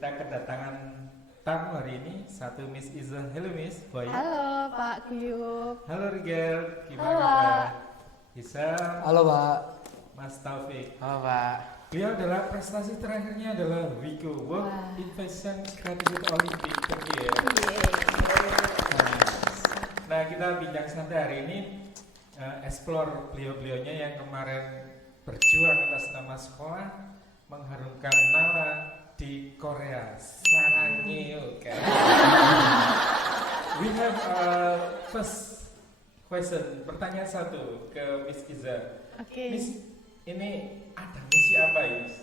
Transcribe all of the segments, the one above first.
Kita kedatangan tamu hari ini, satu Miss Iza. Halo Miss, Bayu. Halo Pak Kuyup. Halo Rigel, gimana Halo, kabar? Pak. Hisam, Halo Pak. Mas Taufik. Halo Pak. Beliau adalah prestasi terakhirnya adalah WICO, World Wah. Innovation Graduate Olympic Turki ya. Nah, kita bincang santai hari ini, explore beliau-beliaunya yang kemarin berjuang atas nama sekolah, mengharumkan nama di Korea. Sarangheyo, kan? We have first question, pertanyaan satu ke Miss Iza. Oke. Miss, ini ada misi apa ya, Miss?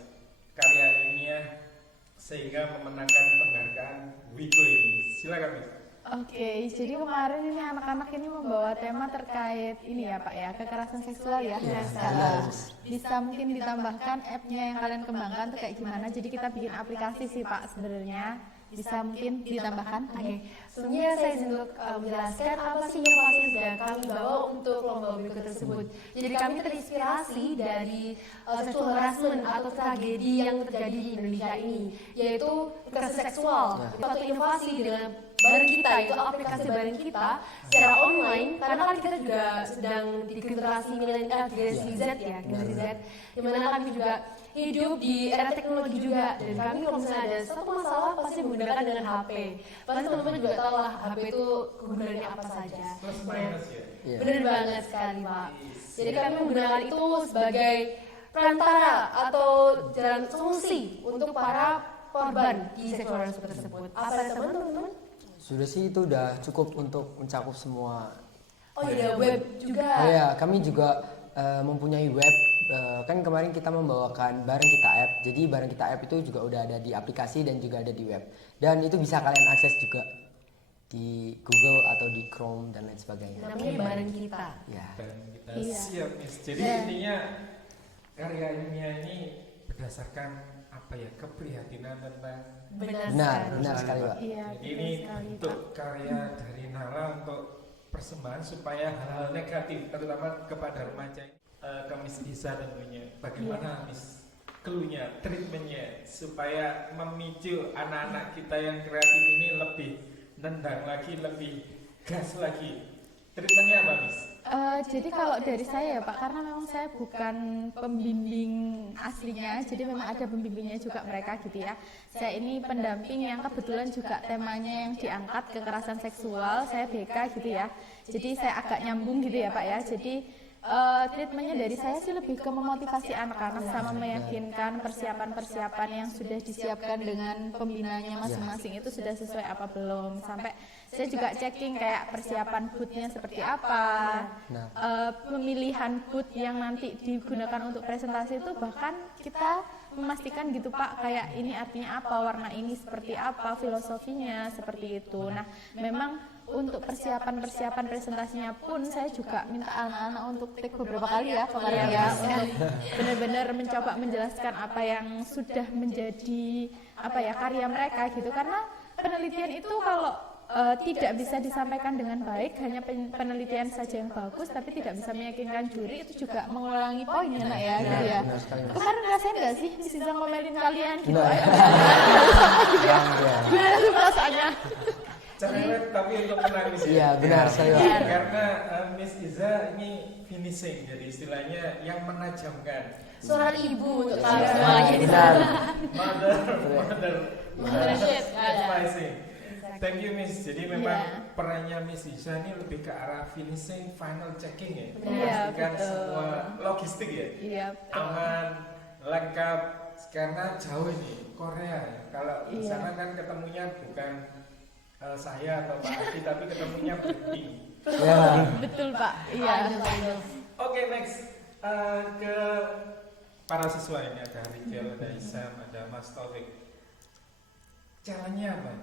Karya ilmiah sehingga memenangkan penghargaan WICO ini. Silakan Miss. Oke, jadi kemarin ini anak-anak ini membawa tema terkait ini ya Pak ya, kekerasan seksual ya. Bisa mungkin ditambahkan app-nya yang kalian kembangkan tuh kayak gimana. Jadi kita bikin aplikasi sih Pak sebenarnya. Bisa mungkin ditambahkan. Oke, sebelumnya saya izin untuk menjelaskan apa sih inovasi yang sedang kami bawa untuk lomba WICO tersebut. Jadi kami terinspirasi dari sexual harassment atau tragedi yang terjadi di Indonesia ini, yaitu kekerasan seksual. Itu satu inovasi dengan bareng kita, itu aplikasi bareng kita secara online, karena kan kita juga sedang di generasi milenial, generasi Z ya, generasi Z, dimana kami juga hidup di era teknologi juga, dan kami kalau misalnya ada satu masalah pasti menggunakan dengan HP. Pasti teman-teman juga tahu lah HP itu kegunaannya apa saja. Plus minus ya. Iya. Benar banget sekali Pak. Jadi kami menggunakan itu sebagai perantara atau jalan solusi untuk para korban di sexual harassment tersebut. Apa yang teman-teman? Sudah sih itu udah cukup untuk mencakup semua. Oh iya, web juga. Oh ya, kami juga mempunyai web. Kan kemarin kita membawakan Bareng Kita App. Jadi Bareng Kita App itu juga udah ada di aplikasi dan juga ada di web. Dan itu bisa kalian akses juga di Google atau di Chrome dan lain sebagainya. Namanya bareng kita. Ya. Dan kita Iya. siap Miss. Jadi Dan- intinya karya ilmiah ini berdasarkan apa ya, keprihatinan tentang Benar sekali Pak. Iya, jadi betul ini sekali bentuk Pak. karya dari Nala untuk persembahan supaya hal-hal negatif terutama kepada remaja ke Miss Isa tentunya. Bagaimana Miss clue-nya, treatment-nya supaya memicu anak-anak kita yang kreatif ini lebih nendang lagi, lebih gas lagi. Treatment-nya apa Miss? Jadi kalau dari saya ya Pak, karena memang saya bukan pembimbing aslinya, jadi memang ada pembimbingnya juga mereka gitu ya. Saya ini pendamping yang kebetulan juga temanya yang diangkat kekerasan seksual, saya BK gitu ya. Jadi saya agak nyambung gitu ya Pak ya. Jadi treatmentnya dari saya sih lebih ke memotivasi anak-anak sama meyakinkan persiapan-persiapan yang sudah disiapkan dengan pembinanya masing-masing itu sudah sesuai apa belum. Sampai saya juga checking kayak persiapan bootnya seperti apa, pemilihan boot yang nanti digunakan untuk presentasi itu bahkan kita memastikan gitu Pak, kayak ini artinya apa, warna ini seperti apa, filosofinya seperti itu. Nah memang untuk persiapan presentasinya pun saya juga minta anak-anak untuk take beberapa kali ya kemarin ya, untuk benar-benar mencoba menjelaskan apa yang sudah menjadi apa ya karya mereka gitu, karena penelitian itu kalau tidak bisa disampaikan dengan baik, hanya penelitian saja yang bagus tapi tidak bisa meyakinkan juri, itu juga mengulangi poin ya Nak ya gitu ya. Benar sekali Mas. Kemarin ngerasain nggak sih bisa ngomelin kalian gitu? Nah. Gimana sih perasaannya? Cerewet tapi untuk menang Miss. Iya, benar sekali, Pak. Karena Miss Iza ini finishing, jadi istilahnya yang menajamkan. Seorang ibu untuk Iya. kalian semuanya di Benar. Mother Mothership, advising. Thank you Miss. Jadi memang Iya. perannya Miss Iza ini lebih ke arah finishing, final checking ya. Iya, Memastikan betul. semua logistik ya. Iya. Aman, lengkap. Karena jauh ini Korea ya. Kalau di Iya. sana kan ketemunya bukan saya atau Pak Adi, tapi ketemunya Blackpink. Ya. Betul Pak, iya. Oke, next ke para siswa ini, ada Rigel, ada Isam, ada Mas Taufik. Challenge-nya apa?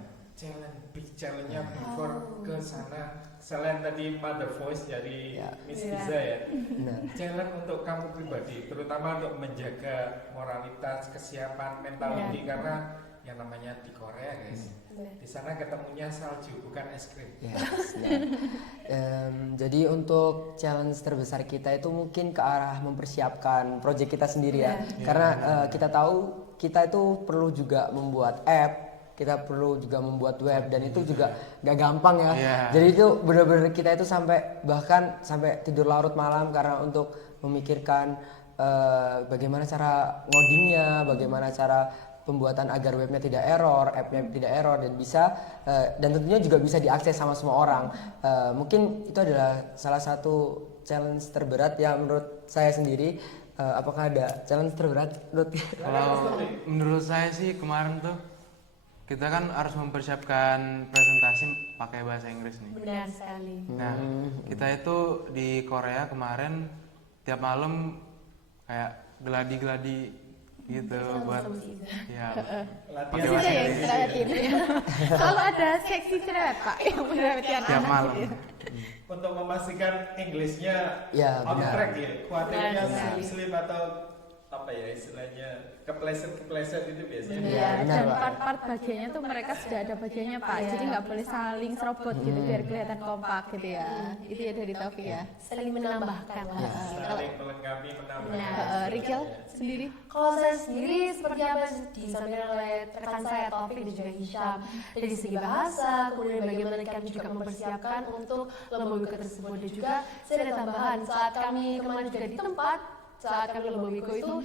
Big challenge-nya before ke sana. Selain tadi Mother Voice dari Ya. Miss Iya. Iza ya. Benar. Challenge untuk kamu pribadi, terutama untuk menjaga moralitas, kesiapan mental Iya. ini, karena yang namanya di Korea guys, di sana ketemunya salju bukan es krim. Yes, nah. Jadi untuk challenge terbesar kita itu mungkin ke arah mempersiapkan proyek kita sendiri ya. Karena kita tahu kita itu perlu juga membuat app, kita perlu juga membuat web, dan itu juga gak gampang ya. Jadi itu benar-benar kita itu bahkan sampai tidur larut malam karena untuk memikirkan bagaimana cara ngodingnya, bagaimana cara pembuatan agar webnya tidak error, appnya tidak error, dan dan tentunya juga bisa diakses sama semua orang. Mungkin itu adalah salah satu challenge terberat ya menurut saya sendiri. Apakah ada challenge terberat menurut? Kalau menurut saya sih kemarin tuh kita kan harus mempersiapkan presentasi pakai bahasa Inggris nih. Benar sekali. Nah, kita itu di Korea kemarin tiap malam kayak geladi-geladi gitu buat ya Latihan pakai Bisa bahasa ya yang Inggris. cerewetin. Kalau ada seksi cerewet Pak yang menyerewetkan Tiap anak malam. gitu. untuk memastikan Englishnya Ya, on benar. track ya. Khawatirnya Benar. slip atau apa ya istilahnya kepleset itu biasanya. Iya, benar, dan Pak. part-part bagiannya tuh mereka sudah ada bagiannya Pak, jadi nggak boleh saling serobot gitu biar kelihatan kompak gitu ya. Itu ya dari Taufik ya. Saling menambahkan lah. Saling melengkapi menambah. Benar. Rikel sendiri? Kalau saya sendiri seperti apa yang disampaikan oleh rekan saya Taufik dan juga Hisham, dari segi bahasa, kemudian bagaimana kami juga mempersiapkan untuk lomba wiko tersebut, dan juga saya ada tambahan saat kami kemarin juga di tempat saat kami lomba wiko itu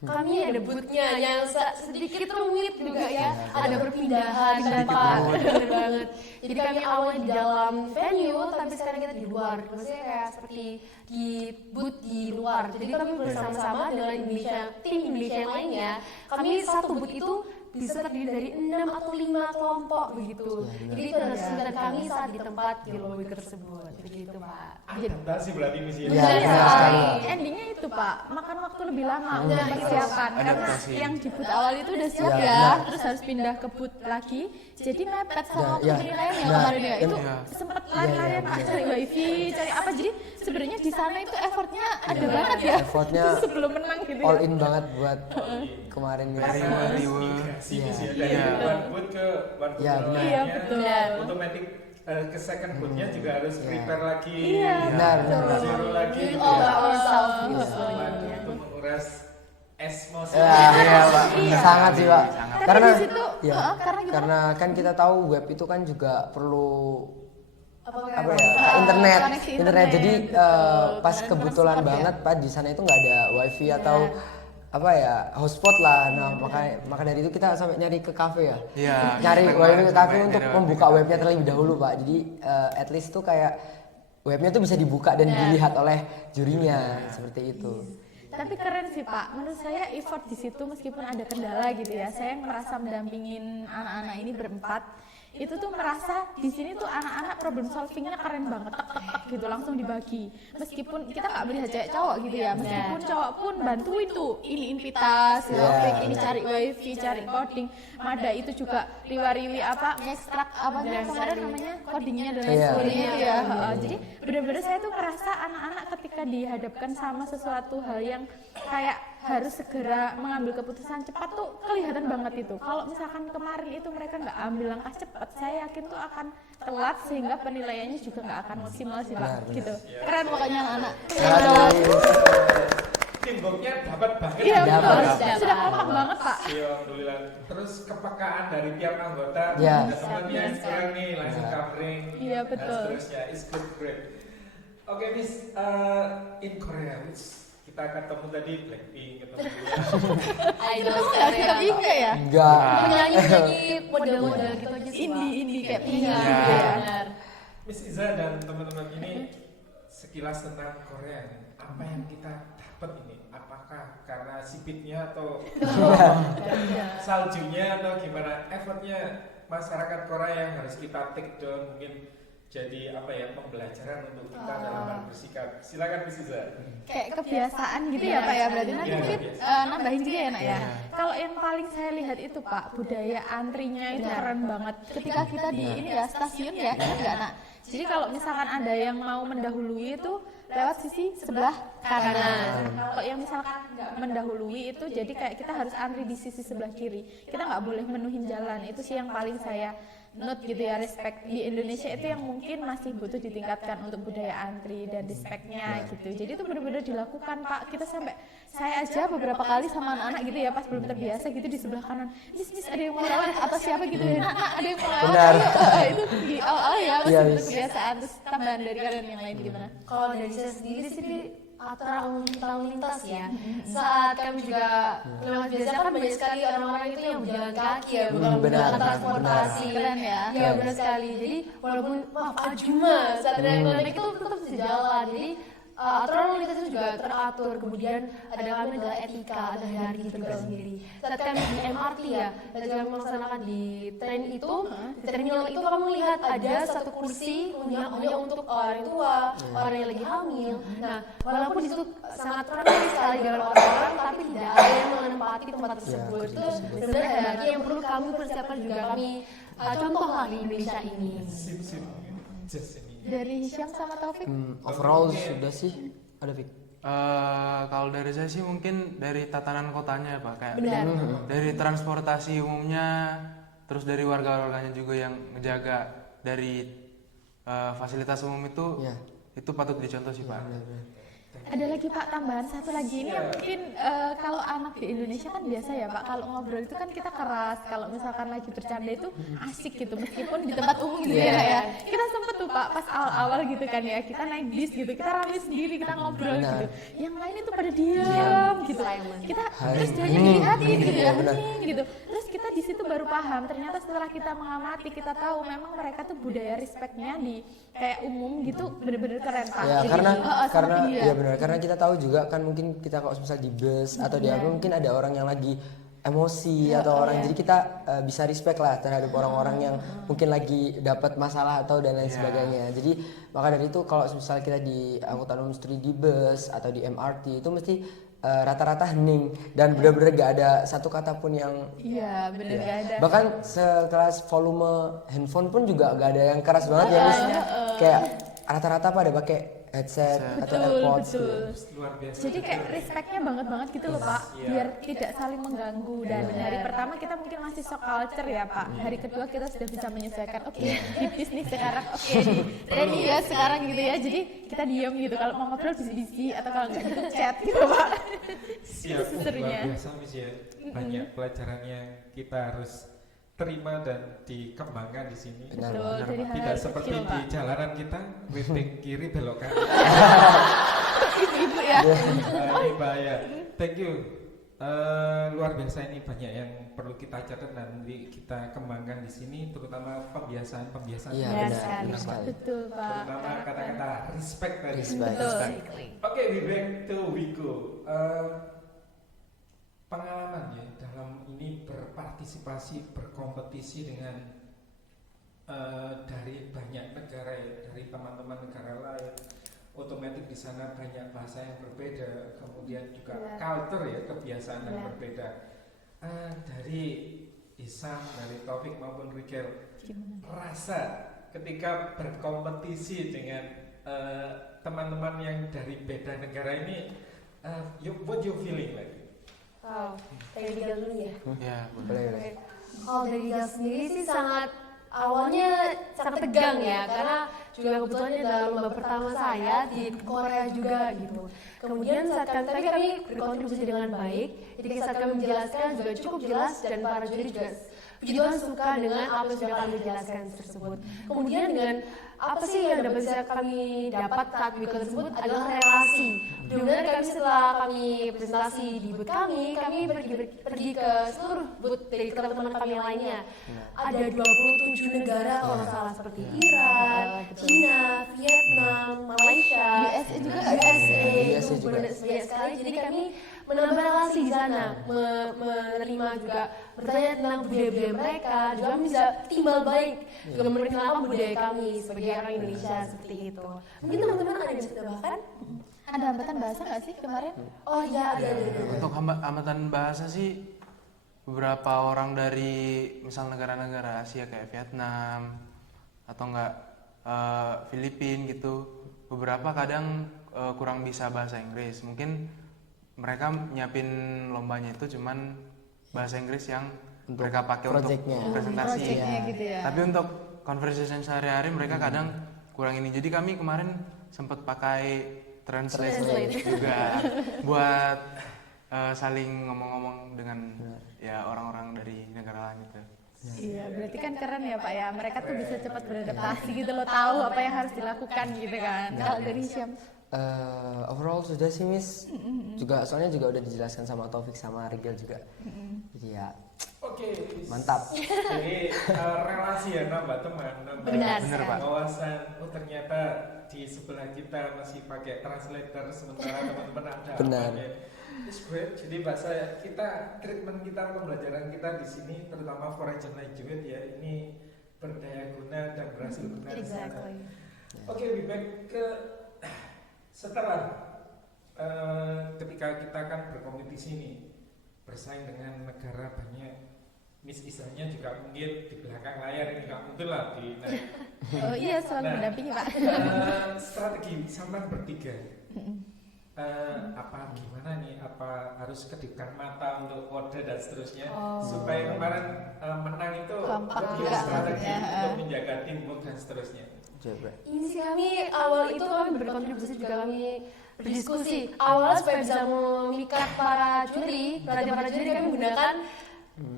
kami ada bootnya yang sedikit rumit juga ya, ada perpindahan tempat, benar banget. Jadi kami awalnya di dalam venue, tapi sekarang kita di luar. Maksudnya kayak seperti di booth di luar. Jadi kami bersama-sama dengan tim Indonesia yang lainnya. Kami satu booth itu bisa terdiri dari 6 atau 5 kelompok begitu. Jadi itu adalah kesulitan kami saat di tempat di lomba wiko tersebut. Begitu Pak. Adaptasi berarti misi Iya, benar sekali. Endingnya itu Pak, makan waktu lebih lama Nah, untuk persiapan karena Adaptasi. yang di booth awal itu udah siap Iya, ya, benar. terus harus pindah ke booth lagi, jadi mepet sama waktu Iya. penilaian yang Nah, kemarin ya. Itu iya. sempet lari-larian Pak, cari wifi, cari apa, jadi sebenarnya di sana itu effortnya ada banget ya. Effortnya sebelum menang gitu all ya. in banget buat kemarin gitu. Dari migrasi misi ya, dari one boot ke one boot Iya, yang benar. lainnya. Iya, betul. Otomatis ke second bootnya juga harus Iya. prepare lagi. Iya, Benar, benar. Zero lagi. Do it all by ourselves gitu. Untuk menguras esmosi. Ya, iya, Pak. Sangat sih, Pak. Tapi Karena di situ, ya, karena gimana? karena kan kita tahu web itu kan juga perlu apa ya, Ah, kayak internet. koneksi Internet. internet. Jadi pas Dan kebetulan transport ya. banget Pak di sana itu nggak ada wifi atau apa ya, hotspot lah. Nah, maka dari itu kita sampai nyari ke kafe ya. Iya, Nyari kita wifi kemarin ke kafe sampai untuk nyari membuka wifi. webnya terlebih dahulu, Pak. Jadi at least tuh kayak webnya tuh bisa dibuka dan dilihat oleh jurinya seperti itu. Tapi keren sih Pak, menurut saya effort di situ meskipun ada kendala gitu ya. Saya merasa mendampingin anak-anak ini berempat, itu tuh merasa di sini tuh anak-anak problem solvingnya keren banget, tek tek tek gitu langsung dibagi. Meskipun kita nggak melihat cewek cowok gitu ya, meskipun cowok pun bantuin tuh ini invitas, ini cari wifi, cari coding, Mada itu juga riwa-riwi apa, ngekstrak apa sih kemarin namanya codingnya dan lain Iya. sebagainya gitu ya. Jadi benar-benar saya tuh merasa anak-anak ketika dihadapkan sama sesuatu hal yang kayak harus segera mengambil keputusan cepat tuh kelihatan banget itu. Kalau misalkan kemarin itu mereka nggak ambil langkah cepat, saya yakin tuh akan telat sehingga penilaiannya juga nggak akan maksimal sih Pak. Benar. Gitu. Keren pokoknya anak-anak. Teamworknya dapat banget. Iya betul. Dapat. Sudah kompak banget Pak. Iya, alhamdulillah. Terus kepekaan dari tiap anggota. Iya. Ada temannya yang sekarang nih langsung covering. Iya, betul. Dan seterusnya, it's good, great. Oke, Miss, in Korea, kita ketemu tadi Blackpink, ketemu Idol Nggak sekali suka ya. juga ya. Enggak. Penyanyi-penyanyi model-model gitu aja sih Pak. Indie kayak Pink Iya, gitu ya. benar. Miss Iza dan teman-teman ini sekilas tentang Korea. Apa yang kita dapat ini? Apakah karena sipitnya atau saljunya atau gimana? Effortnya masyarakat Korea yang harus kita take down mungkin jadi apa ya, pembelajaran untuk kita dalam hal bersikap. Silakan Miss Iza. Kayak kebiasaan gitu ya Pak ya, berarti nanti Iya, mungkin kebiasaan. nambahin juga ya Nak ya. Iya. Kalau yang paling saya lihat itu Pak, budaya antrinya itu keren banget. Ketika kita di ini ya stasiun ya, ingat nggak Nak? Jadi kalau misalkan ada yang mau mendahului itu lewat sisi sebelah kanan. Kalau yang misalkan nggak mendahului itu jadi kayak kita harus antri di sisi sebelah kiri. Kita nggak boleh menuhin jalan. Itu sih yang paling saya note gitu ya, respect di Indonesia itu yang mungkin masih butuh ditingkatkan untuk budaya antri dan respectnya gitu. Jadi itu benar-benar dilakukan Pak. Kita sampai saya aja beberapa kali sama anak-anak gitu ya pas belum terbiasa gitu di sebelah kanan, Miss ada yang mau lewat atau siapa gitu ya, nak ada yang mau lewat. Benar. Itu di awal ya masih Iya, butuh Miss. kebiasaan. Terus tambahan dari kalian yang lain gimana? Kalau dari saya sendiri sih aturan umum lalu lintas ya. Saat kami juga lewat biasa kan banyak sekali orang-orang itu yang berjalan kaki ya, bukan benar, menggunakan benar. transportasi. Keren ya. Iya benar sekali. Jadi walaupun maaf ajuma saat ada yang naik itu tetap bisa jalan. Jadi aturan lalu lintas itu juga teratur. Kemudian ada kami adalah etika, ada dari itu sendiri. Saat kami di MRT ya, saat kami melaksanakan di tren itu, di terminal itu kami melihat ada satu kursi hanya untuk orang tua, orang yang lagi hamil. Nah, walaupun di situ sangat ramai sekali dengan orang-orang, tapi tidak ada yang menempati tempat tersebut. Itu sebenarnya ada lagi yang perlu kami persiapkan juga kami contoh lah di Indonesia ini. Sip. Just ini. Dari Hisham sama Taufik? Overall sudah sih ada Fik. Kalau dari saya sih mungkin dari tatanan kotanya ya Pak, kayak Benar. dari transportasi umumnya, terus dari warga-warganya juga yang ngejaga dari fasilitas umum itu, Iya. itu patut dicontoh sih Pak. Ada lagi Pak tambahan satu lagi ini yang mungkin kalau anak di Indonesia kan biasa ya Pak, kalau ngobrol itu kan kita keras, kalau misalkan lagi bercanda itu asik gitu meskipun di tempat umum gitu ya. Kita sempet tuh Pak pas awal-awal gitu kan ya, kita naik bis gitu, kita rame sendiri, kita ngobrol gitu. Yang lain itu pada diam gitu. Kita terus dia dilihatin gitu ya, hening gitu. Terus kita di situ baru paham, ternyata setelah kita mengamati kita tahu memang mereka tuh budaya respectnya di kayak umum gitu bener-bener keren Pak. Ya, Jadi, karena sama dia. ya benar, karena kita tahu juga kan mungkin kita kalau misal di bus atau di apa mungkin ada orang yang lagi emosi atau orang, jadi kita bisa respect lah terhadap orang-orang yang mungkin lagi dapat masalah atau dan lain sebagainya. Jadi maka dari itu kalau misal kita di angkutan umum seperti di bus atau di MRT itu mesti rata-rata hening dan benar-benar gak ada satu kata pun yang Iya bener gak ada. bahkan sekelas volume handphone pun juga gak ada yang keras banget ya Miss. Kayak rata-rata pada pakai headset atau AirPods gitu. Luar biasa. Jadi kayak respectnya banget gitu loh Pak, biar tidak saling mengganggu. Dan hari pertama kita mungkin masih shock culture ya Pak, hari kedua kita sudah bisa menyesuaikan. Oke, di bisnis sekarang, oke di ready ya sekarang gitu ya. Jadi kita diam gitu, kalau mau ngobrol bisik-bisik atau kalau nggak gitu chat gitu Pak. Siap, Itu serunya. luar biasa Miss ya. Banyak pelajaran yang kita harus terima dan dikembangkan di sini. Benar, Betul, benar. dari Tidak hal seperti kecil di Pak. jalanan kita, whipping kiri belok kanan. Ibu-ibu ya. Ini bahaya. Thank you. Luar biasa, ini banyak yang perlu kita catat dan nanti kita kembangkan di sini, terutama pembiasaan Iya, Benar benar, sekali. benar sekali. Betul Pak. terutama kata-kata respect tadi. Respect. Betul. Oke, we back to Wiko. Pengalaman ya dalam ini berpartisipasi, berkompetisi dengan dari banyak negara ya, dari teman-teman negara lain. Otomatis di sana banyak bahasa yang berbeda, kemudian juga culture ya, kebiasaan yang berbeda. Dari Isam, dari Taufik maupun Rikel, rasa ketika berkompetisi dengan teman-teman yang dari beda negara ini, what you feeling like? Wow, dari Gigal dulu ya. Ya, Boleh. Kalau dari Gigal sendiri sih awalnya sangat tegang ya, karena juga kebetulan ini adalah lomba pertama saya di Korea juga gitu. Kemudian saat kami berkontribusi dengan baik, jadi saat kami menjelaskan juga cukup jelas dan para juri juga puji Tuhan suka dengan apa yang sudah kami jelaskan tersebut. Kemudian dengan apa sih yang bisa kami dapat saat week tersebut adalah relasi. Benar kami setelah kami presentasi di booth kami pergi ke seluruh booth dari teman-teman kami yang lainnya. Ada 27 negara kalau nggak salah seperti Iran, China, Vietnam, Malaysia, USA juga nggak USA, USA itu juga. banyak sekali. Jadi kami menambah relasi di sana, menerima juga bertanya tentang budaya-budaya mereka, juga kami bisa timbal baik, juga memperkenalkan budaya kami sebagai orang Indonesia seperti itu. Mungkin teman-teman ada yang bisa tambahkan? Ada hambatan bahasa nggak sih kemarin? Oh iya, ada. untuk hambatan bahasa sih beberapa orang dari misal negara-negara Asia kayak Vietnam atau enggak Filipina gitu, beberapa kadang kurang bisa bahasa Inggris. Mungkin mereka nyiapin lombanya itu cuman bahasa Inggris yang Untuk mereka pakai project-nya. untuk presentasi. Project-nya gitu ya. Tapi untuk conversation sehari-hari mereka kadang kurang ini. Jadi kami kemarin sempat pakai translate juga buat saling ngomong-ngomong dengan ya orang-orang dari negara lain gitu. Iya, berarti kan keren ya Pak ya. Mereka tuh bisa cepat beradaptasi gitu loh, tahu apa yang harus dilakukan gitu kan. Kalau dari Syam, Overall sudah sih Miss. Juga soalnya juga udah dijelaskan sama Taufik sama Rigel juga. Jadi ya Oke, mantap. Jadi relasi ya, nambah teman, nambah Benar, Pak. wawasan. Oh ternyata di sebelah kita masih pakai translator, sementara teman-teman ada Benar. apanya. It's great. Jadi bahasa kita, treatment kita, pembelajaran kita di sini, terutama foreign language ya, ini berdaya guna dan berhasil guna di sana. exactly. Oke, lebih baik ke setelah ketika kita kan berkompetisi nih, bersaing dengan negara banyak, Miss Isanya juga mungkin di belakang layar ini nggak mungkin lah di Oh iya, selalu Nah. mendampingi Pak. strategi sama bertiga. Apa gimana nih? Apa harus kedipkan mata untuk kode dan seterusnya supaya kemarin menang itu Kompak lebih juga strategi maksudnya, untuk menjaga teamwork dan seterusnya. Coba. Ini sih kami awal itu kami berkontribusi juga kami berdiskusi. Awalnya supaya bisa memikat para juri kami menggunakan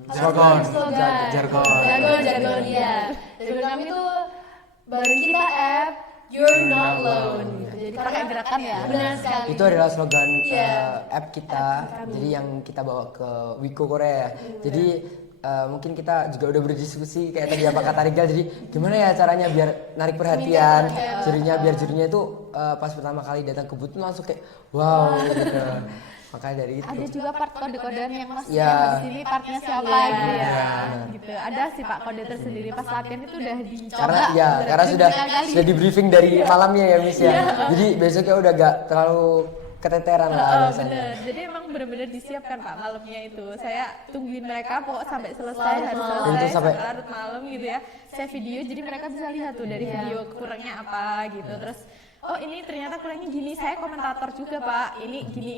Jargon. slogan, jargon ya. Jadi kami tuh bareng kita app You're Not Alone. Gitu. Jadi Pakai gerakan ya. Benar sekali. Itu adalah slogan Iya. app kita. Jadi yang kita bawa ke Wiko Korea. Jadi mungkin kita juga udah berdiskusi kayak tadi apa kata Rigel. Jadi gimana ya caranya biar narik perhatian jurinya, biar jurinya itu pas pertama kali datang ke booth tuh langsung kayak wow gitu. Makanya dari itu. Ada juga part kode-kodean yang masuk Ya. di sini partnya siapa gitu ya. benar. Gitu. Ada sih Pak kode tersendiri pas latihan itu udah dicoba. Karena sudah berkali-kali. sudah di briefing dari malamnya ya Miss ya. Jadi besoknya udah gak terlalu keteteran lah biasanya. Bener. Jadi emang bener-bener disiapkan Pak malamnya itu. Saya tungguin mereka pokok sampai selesai, harus Itu selesai sampai- sampai larut malam gitu ya. Saya video jadi mereka bisa lihat tuh dari video kurangnya apa gitu. Terus oh ini ternyata kurangnya gini, saya komentator juga Pak. Ini gini,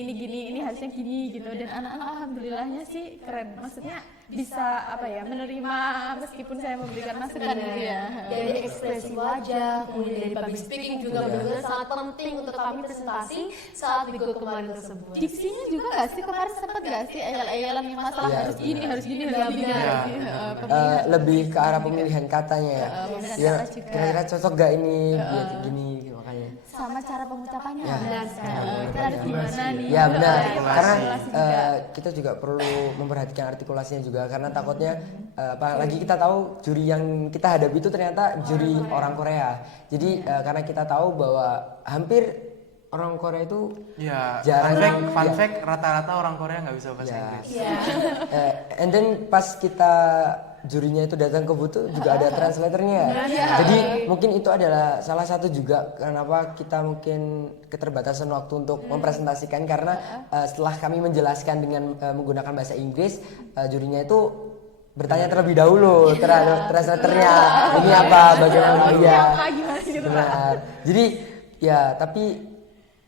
ini harusnya gini gitu. Dan anak-anak alhamdulillahnya sih keren. Maksudnya bisa apa ya menerima meskipun saya memberikan masukan gitu ya. Dari ekspresi wajah, kemudian dari public speaking juga benar-benar sangat penting untuk kami presentasi saat Wiko kemarin tersebut. Diksinya juga nggak sih kemarin sempat nggak sih ayal-ayalan yang masalah Iya, harus gini, harus gini, harus gini, benar. harus gini. Pemilihan. Lebih ke arah pemilihan katanya ya. pemilihan Ya kata juga. kira-kira cocok gak ini buat gini makanya. Sama cara pengucapannya. Ya. Benar sekali. Kita harus gimana nih? Ya benar, Artikulasi karena juga. kita juga perlu memperhatikan artikulasinya juga karena takutnya apalagi kita tahu juri yang kita hadapi itu ternyata juri orang Korea. Jadi karena kita tahu bahwa hampir orang Korea itu Ya, Jarang. fun Ya. fact rata-rata orang Korea nggak bisa bahasa Ya. Inggris. Iya. and then pas kita jurinya itu datang ke booth juga ada translatornya. Jadi mungkin itu adalah salah satu juga kenapa kita mungkin keterbatasan waktu untuk mempresentasikan karena setelah kami menjelaskan dengan menggunakan bahasa Inggris, jurinya itu bertanya terlebih dahulu terhadap translatornya ini apa bagaimana ya. Apa gimana gitu Pak? Benar. Jadi ya tapi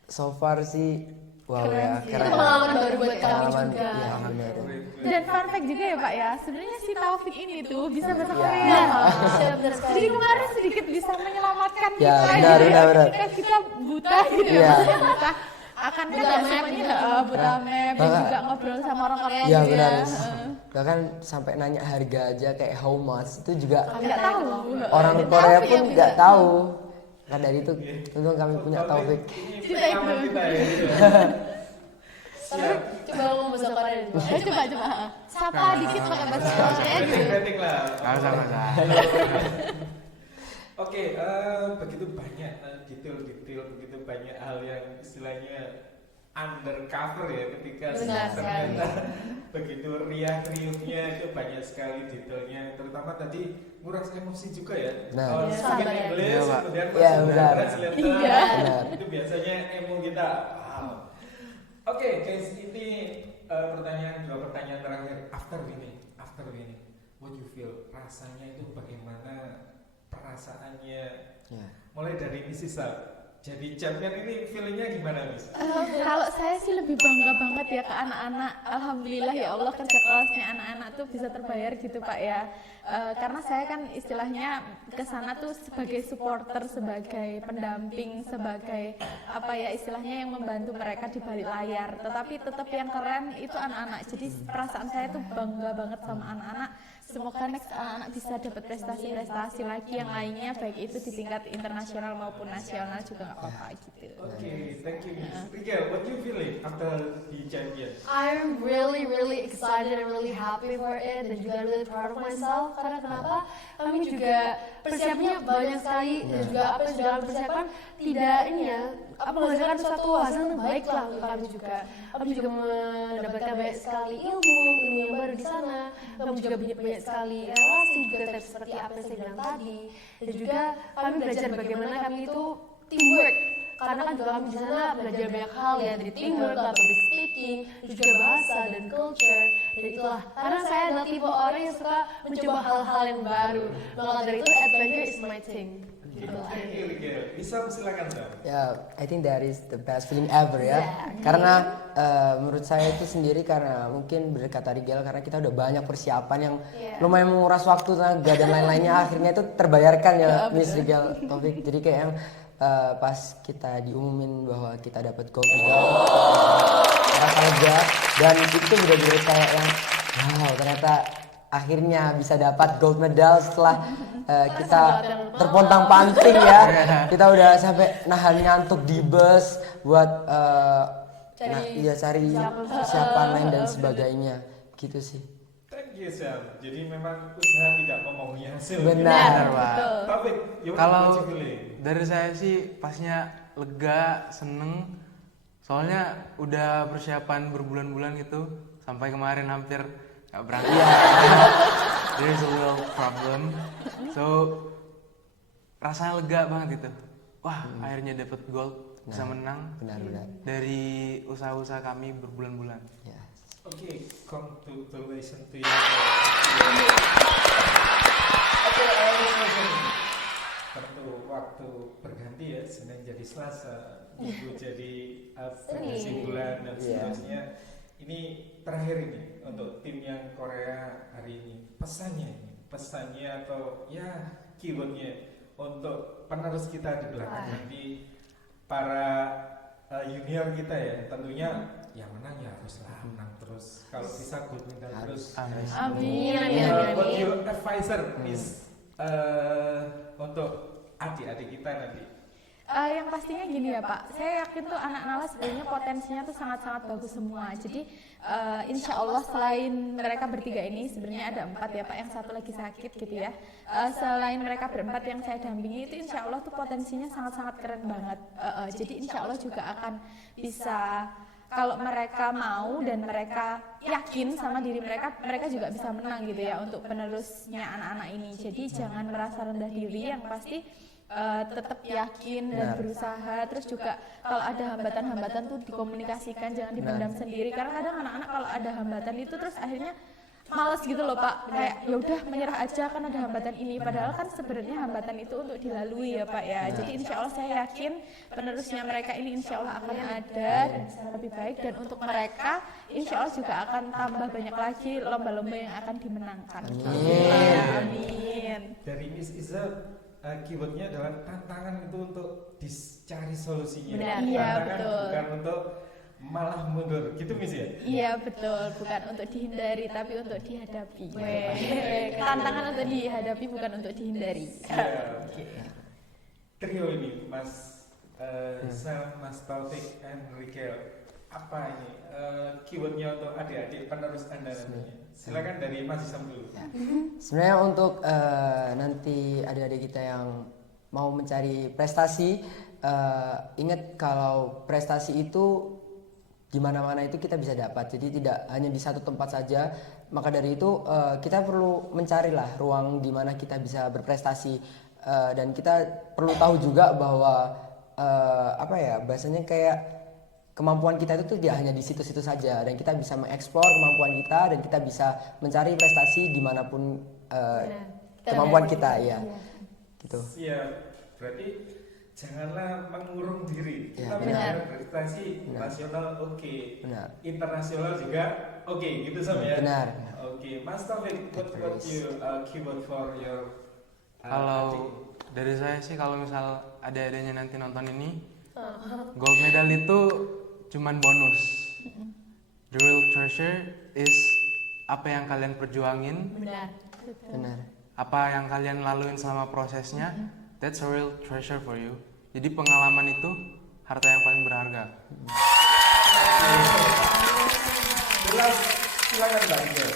so far sih wow ya Itu keren. pengalaman baru buat kami Pengalaman, juga. iya, benar. Dan fun fact juga ya Pak ya, sebenarnya si Taufik ini tuh bisa bahasa Ya. Korea. Iya, malah. benar sekali. Jadi kemarin sedikit bisa menyelamatkan Ya, kita benar, gitu benar. Ketika kita buta gitu Iya. ya, maksudnya buta akan buta semuanya buta map dan Bahkan- juga ngobrol sama orang Korea Iya gitu benar. ya. Bahkan sampai nanya harga aja kayak how much itu juga Nggak tahu. orang Dan Korea Taufik pun yang nggak bisa. tahu. Nah dari itu untung kami punya Taufik. Ini pengalaman kita ya. gitu. Coba ngomong bahasa Korea dulu. Coba. Sapa dikit pakai bahasa Korea gitu. Kritik lah. Nggak usah. Oke, begitu banyak detail-detail, begitu banyak hal yang istilahnya undercover ya ketika Benar ternyata begitu riuhnya itu banyak sekali detailnya, terutama tadi nguras emosi juga ya. Nah. Kalau Iya, speaking sabar ya. English Iya, Pak. kemudian Iya, masuk benar. translator, Iya. Benar. itu biasanya emo kita. Wow. Oke guys, ini dua pertanyaan terakhir after winning, what you feel, rasanya itu bagaimana perasaannya Ya. mulai dari Mrs. Sal. jadi champion ini feelingnya gimana, Miss? Kalau saya sih lebih bangga banget ya ke anak-anak. Alhamdulillah ya Allah, kerja kerasnya anak-anak tuh bisa terbayar gitu Pak ya. Karena saya kan istilahnya ke sana tuh sebagai supporter, sebagai pendamping, sebagai apa ya istilahnya yang membantu mereka di balik layar. Tetapi tetap yang keren itu anak-anak. Jadi perasaan saya tuh bangga banget sama anak-anak. Semoga next anak-anak bisa dapat prestasi-prestasi lagi yang lainnya, baik itu di tingkat internasional maupun nasional juga nggak apa-apa gitu. Okay, thank you, Miss. Rigel, what you feeling after the champion? I'm really excited and really happy for it, dan juga really proud of myself. Karena kenapa? Kami juga persiapannya banyak sekali, dan juga apa yang sudah kami persiapkan tidak ini ya, menghasilkan suatu hasil yang baik lah untuk kami juga. Kami juga mendapatkan banyak sekali ilmu yang baru di sana. Kami juga banyak sekali relasi, juga tips seperti apa yang saya bilang tadi. Dan juga kami belajar bagaimana kami itu teamwork. Karena kan juga kami di sana belajar banyak hal ya, dari teamwork, public speaking, juga bahasa dan culture. Dan itulah, karena saya adalah tipe orang yang suka mencoba hal-hal yang baru. Maka dari itu adventure is my thing. Thank you, Rigel. Bisa silakan dong. Ya, I think that is the best feeling ever ya. Karena menurut saya itu sendiri, karena mungkin benar kata Rigel, karena kita udah banyak persiapan yang lumayan menguras waktu, tenaga dan lain-lainnya, akhirnya itu terbayarkan ya, Miss Rigel Taufik. Jadi kayak yang pas kita diumumin bahwa kita dapat gold medal, rasa lega, dan itu benar-benar kayak yang wow, ternyata akhirnya bisa dapat gold medal setelah kita terpontang-panting ya. Kita udah sampai nahan ngantuk di bus buat cari persiapan lain dan sebagainya gitu sih. Thank you, Sam. Jadi memang usaha tidak memahami hasil. Benar, Pak. Taufik, Kalau what you feeling? dari saya sih pastinya lega, seneng. Soalnya udah persiapan berbulan-bulan gitu, sampai kemarin hampir nggak berangkat. There's a little problem. So rasanya lega banget gitu. Wah, akhirnya dapet gold, bisa menang. Benar-benar. Dari usaha-usaha kami berbulan-bulan. Ya. Oke, congratulations to you. Oke, tentu waktu berganti ya, Senin jadi Selasa, Minggu jadi Senin bulan dan seterusnya. Ini terakhir ini untuk tim yang Korea hari ini, pesannya atau ya keywordnya untuk penerus kita di belakang nanti, para junior kita ya, tentunya yang menang ya haruslah menang terus, kalau bisa gold medal terus. Amin. What your advisor Miss untuk adik-adik kita nanti? Yang pastinya gini ya Pak, saya yakin tuh anak Nala sebenarnya potensinya tuh sangat-sangat bagus semua. Jadi insya Allah selain mereka bertiga ini, sebenarnya ada 4 ya Pak, yang satu lagi sakit gitu ya. Selain mereka berempat yang saya dampingi itu insya Allah tuh potensinya sangat-sangat keren banget. Jadi insya Allah juga akan bisa, kalau mereka mau dan mereka yakin sama diri mereka, mereka juga bisa menang gitu ya untuk penerusnya anak-anak ini. Jadi jangan merasa rendah diri, yang pasti tetap yakin dan berusaha. Terus juga kalau ada hambatan-hambatan tuh dikomunikasikan, jangan dipendam sendiri. Karena kadang anak-anak kalau ada hambatan itu terus akhirnya males gitu loh Pak, kayak ya udah menyerah aja kan ada hambatan ini, padahal kan sebenarnya hambatan itu untuk dilalui ya Pak ya. Jadi insya Allah saya yakin penerusnya mereka ini insya Allah akan ada dan bisa lebih baik, dan untuk mereka insya Allah juga akan tambah banyak lagi lomba-lomba yang akan dimenangkan. Amin. Dari Miss Iza, keywordnya adalah tantangan itu untuk dicari solusinya. Benar, iya, tantangan betul. bukan untuk malah mundur, gitu Miss ya? Iya betul, bukan untuk dihindari tapi untuk dihadapi. Tantangan untuk dihadapi bukan untuk dihindari. Trio ini Mas Sam, Mas Taufik, and Rigel, apa ini keywordnya untuk adik-adik penerus Anda nantinya? Silakan dari Mas Isam dulu. Sebenarnya untuk nanti adik-adik kita yang mau mencari prestasi, ingat kalau prestasi itu di mana-mana itu kita bisa dapat. Jadi tidak hanya di satu tempat saja. Maka dari itu kita perlu mencarilah ruang di mana kita bisa berprestasi, dan kita perlu tahu juga bahwa bahasanya kayak kemampuan kita itu tidak hanya di situ-situ saja, dan kita bisa mengeksplor kemampuan kita dan kita bisa mencari prestasi dimanapun kemampuan kita ya. Gitu. Siap. Berarti janganlah mengurung diri. Ya, Kita benar. berprestasi Benar. nasional oke, Benar. internasional juga oke, gitu Sam ya. Benar. Oke, Mas Taufik, what you keyword for your Kalau adik? dari saya sih, kalau misal adik-adiknya nanti nonton ini, gold medal itu cuman bonus. The real treasure is apa yang kalian perjuangin, Benar. Benar. apa yang kalian laluin selama prosesnya. That's a real treasure for you. Jadi pengalaman itu harta yang paling berharga. Jelas, silakan Mbak Jo.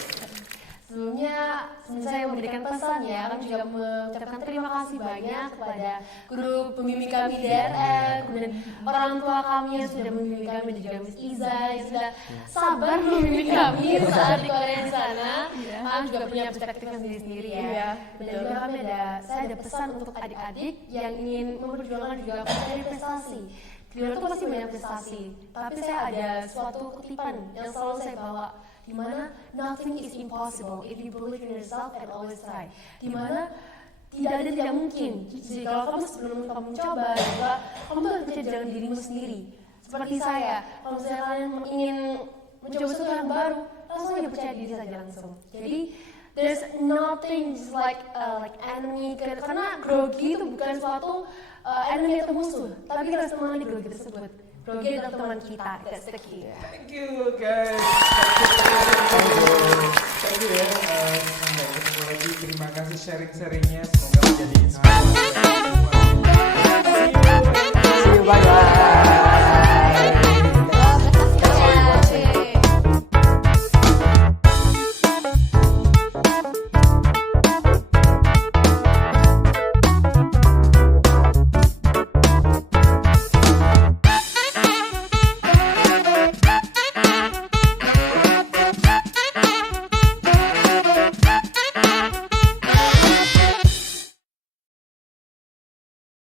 Sebelumnya saya memberikan pesan ya, kami juga mengucapkan terima kasih banyak kepada guru pembimbing kami DRN, kemudian orang tua kami yang sudah membimbing kami, dan juga Miss Iza yang sudah sabar membimbing kami saat di Korea di sana. Kami juga punya perspektifnya sendiri-sendiri ya. Iya, Dan juga saya ada pesan untuk adik-adik yang ingin memperjuangkan juga mencari prestasi. Di luar itu pasti banyak prestasi, tapi saya ada suatu kutipan yang selalu saya bawa, di mana nothing is impossible if you believe in yourself and always try. Di mana tidak ada tidak mungkin. Jadi kalau kamu sebelum kamu mencoba, juga kamu harus percaya dengan dirimu sendiri. Seperti saya, kalau misalnya kalian ingin mencoba sesuatu yang baru, langsung aja percaya diri saja langsung. Jadi there's nothing just like enemy, karena grogi itu bukan suatu enemy atau musuh, tapi kita harus menemani grogi tersebut. Grogi adalah teman kita, that's the key. Thank you guys. Thank you ya. Sampai ketemu lagi. Terima kasih sharing-sharingnya. Semoga menjadi inspirasi. See you, bye bye.